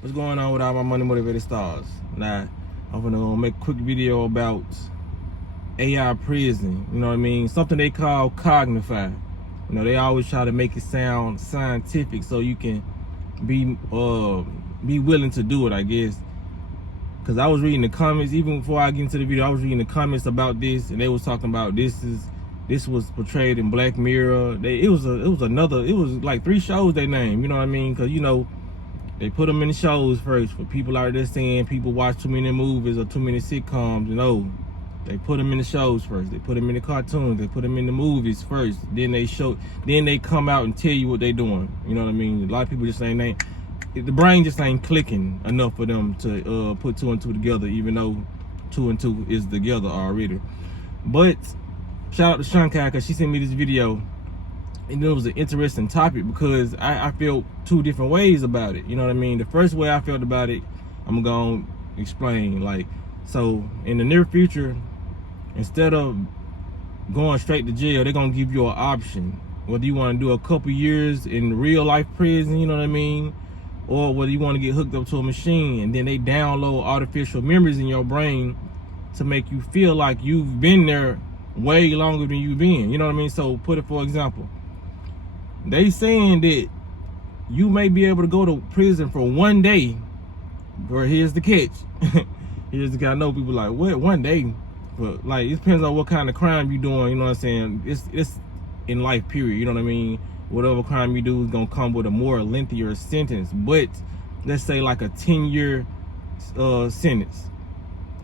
What's going on with all my money motivated stars? Now, I'm gonna make a quick video about AI prison. You know what I mean? Something they call cognify. You know, they always try to make it sound scientific so you can be willing to do it, I guess. Cause I was reading the comments even before I get into the video. I was reading the comments about this, and they was talking about this was portrayed in Black Mirror. It was like 3 shows they named. You know what I mean? Cause you know, they put them in the shows first for people out there saying people watch too many movies or too many sitcoms. You know, they put them in the shows first. They put them in the cartoons. They put them in the movies first. Then they come out and tell you what they doing. You know what I mean? A lot of people just saying the brain just ain't clicking enough for them to put 2 and 2 together, even though 2 and 2 is together already. But shout out to Shankai because she sent me this video. And it was an interesting topic because I felt 2 different ways about it. You know what I mean? The first way I felt about it, I'm going to explain. Like, so in the near future, instead of going straight to jail, they're going to give you an option. Whether you want to do a couple years in real life prison, you know what I mean? Or whether you want to get hooked up to a machine and then they download artificial memories in your brain to make you feel like you've been there way longer than you've been. You know what I mean? So put it for example. They saying that you may be able to go to prison for 1 day, but here's the catch. Here's the guy. I know people like, what, 1 day? But like, it depends on what kind of crime you doing. You know what I'm saying? It's in life, period. You know what I mean? Whatever crime you do is gonna come with a more lengthier sentence. But let's say like a 10-year sentence.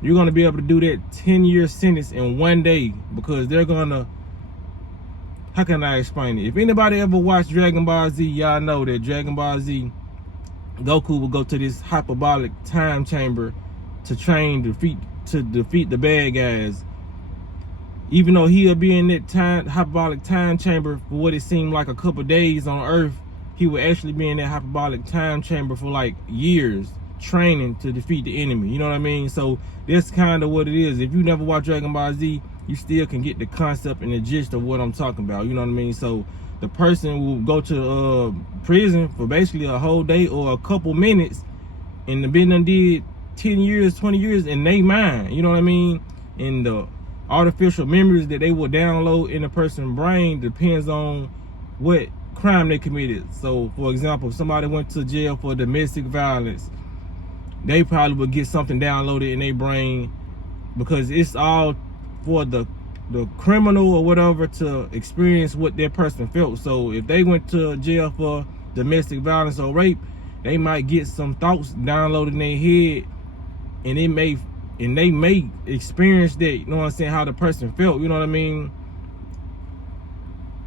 You're gonna be able to do that 10-year sentence in 1 day because they're gonna. How can I explain it? If anybody ever watched Dragon Ball Z, y'all know that Dragon Ball Z, Goku will go to this hyperbolic time chamber to defeat the bad guys. Even though he'll be in that hyperbolic time chamber for what it seemed like a couple days on Earth, he would actually be in that hyperbolic time chamber for like years, training to defeat the enemy. You know what I mean? So that's kind of what it is. If you never watched Dragon Ball Z, you still can get the concept and the gist of what I'm talking about. You know what I mean? So the person will go to prison for basically a whole day or a couple minutes, and the been did 10 years, 20 years in their mind. You know what I mean? And the artificial memories that they will download in a person's brain depends on what crime they committed. So for example, if somebody went to jail for domestic violence, they probably would get something downloaded in their brain because it's all for the criminal or whatever to experience what that person felt. So if they went to jail for domestic violence or rape, they might get some thoughts downloaded in their head, and they may experience that, you know what I'm saying, how the person felt. You know what I mean?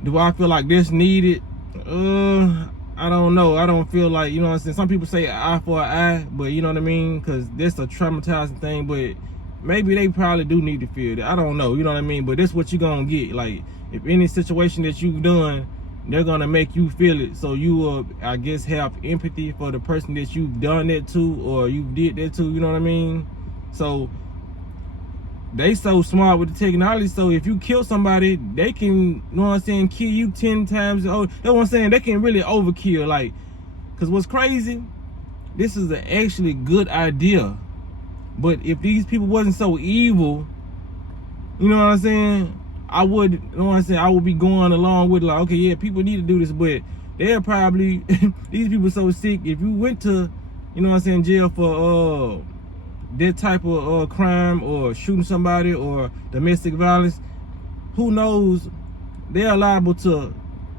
Do I feel like this needed? I don't know. I don't feel like, you know what I'm saying, some people say eye for an eye, but you know what I mean, because that's a traumatizing thing. But maybe they probably do need to feel that. I don't know, you know what I mean? But that's what you're gonna get. Like, if any situation that you've done, they're gonna make you feel it. So you will, I guess, have empathy for the person that you've done that to or you did that to, you know what I mean? So they so smart with the technology, so if you kill somebody, they can, you know what I'm saying, kill you 10 times. Oh, that's what I'm saying, they can really overkill. Like, because what's crazy, this is an actually good idea. But if these people wasn't so evil, you know what I'm saying, I would, you know what I'm saying, I would be going along with like, okay, yeah, people need to do this, but they're probably, these people so sick, if you went to, you know what I'm saying, jail for that type of crime or shooting somebody or domestic violence, who knows, they're liable to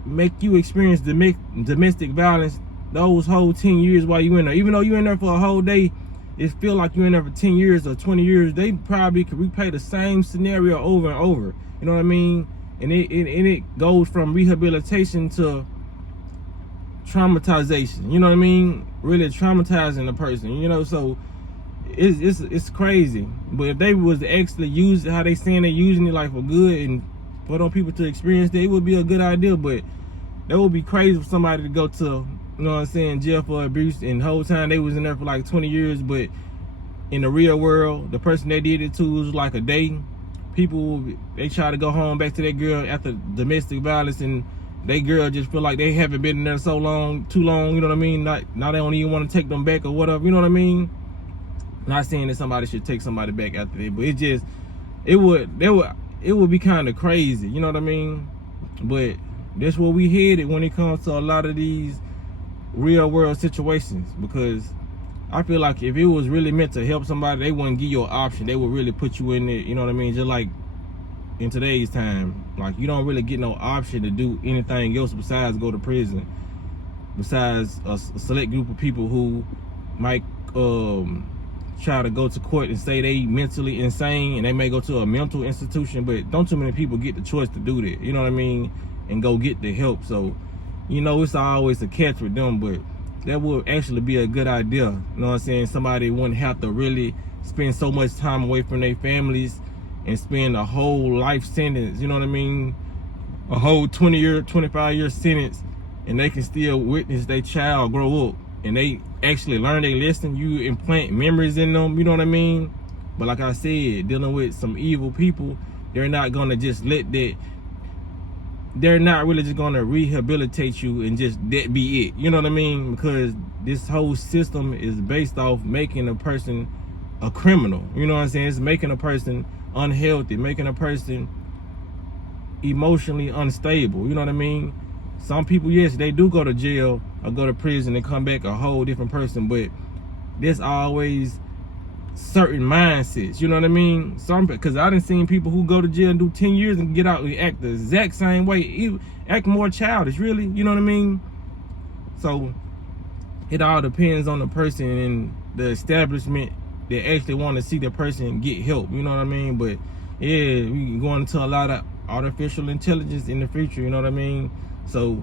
make you experience domestic violence those whole 10 years while you in there. Even though you in there for a whole day, it feel like you're in there for 10 years or 20 years. They probably could replay the same scenario over and over. You know what I mean? And it goes from rehabilitation to traumatization. You know what I mean? Really traumatizing the person. You know, so it's crazy. But if they was to actually use how they saying they're using it like for good and for those people to experience that, it would be a good idea. But that would be crazy for somebody to go to, you know what I'm saying, jail for abuse, and the whole time they was in there for like 20 years, but in the real world, the person they did it to was like a day. People, they try to go home back to their girl after domestic violence, and they girl just feel like they haven't been in there so long, too long, you know what I mean? Now they don't even want to take them back or whatever, you know what I mean? Not saying that somebody should take somebody back after that, but it would be kind of crazy, you know what I mean? But that's where we headed when it comes to a lot of these real world situations, because I feel like if it was really meant to help somebody, they wouldn't give you an option. They would really put you in it, you know what I mean? Just like in today's time, like you don't really get no option to do anything else besides go to prison, besides a select group of people who might try to go to court and say they mentally insane, and they may go to a mental institution, but don't too many people get the choice to do that, you know what I mean, and go get the help. So, you know, it's always a catch with them, but that would actually be a good idea, you know what I'm saying? Somebody wouldn't have to really spend so much time away from their families and spend a whole life sentence, you know what I mean, a whole 20-year, 25-year sentence, and they can still witness their child grow up and they actually learn their lesson. You implant memories in them, you know what I mean? But like I said, dealing with some evil people, they're not gonna just let that, they're not really just gonna rehabilitate you and just that be it, you know what I mean? Because this whole system is based off making a person a criminal, you know what I'm saying? It's making a person unhealthy, making a person emotionally unstable, you know what I mean? Some people, yes, they do go to jail or go to prison and come back a whole different person, but there's always certain mindsets, you know what I mean? Some, because I done seen people who go to jail and do 10 years and get out and act the exact same way, act more childish, really, you know what I mean? So it all depends on the person and the establishment that actually want to see the person get help, you know what I mean? But yeah, we going into a lot of artificial intelligence in the future, you know what I mean? So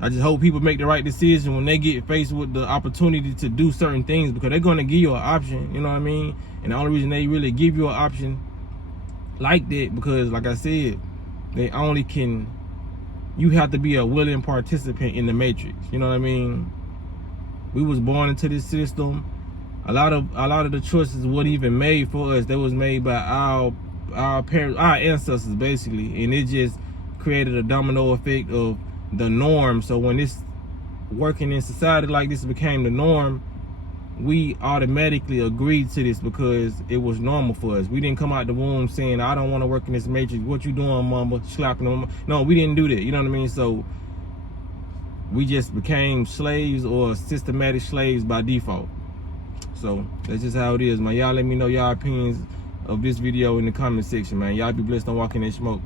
I just hope people make the right decision when they get faced with the opportunity to do certain things, because they're going to give you an option, you know what I mean? And the only reason they really give you an option like that, because like I said, they only can, you have to be a willing participant in the matrix, you know what I mean? We was born into this system. A lot of the choices weren't even made for us. They was made by our parents, our ancestors basically, and it just created a domino effect of the norm. So when this working in society like this became the norm, we automatically agreed to this because it was normal for us. We didn't come out the womb saying, I don't want to work in this matrix. What you doing, mama? Slapping them. No, we didn't do that, you know what I mean? So we just became slaves, or systematic slaves by default. So that's just how it is, man. Y'all let me know y'all opinions of this video in the comment section, man. Y'all be blessed on walking in smoke.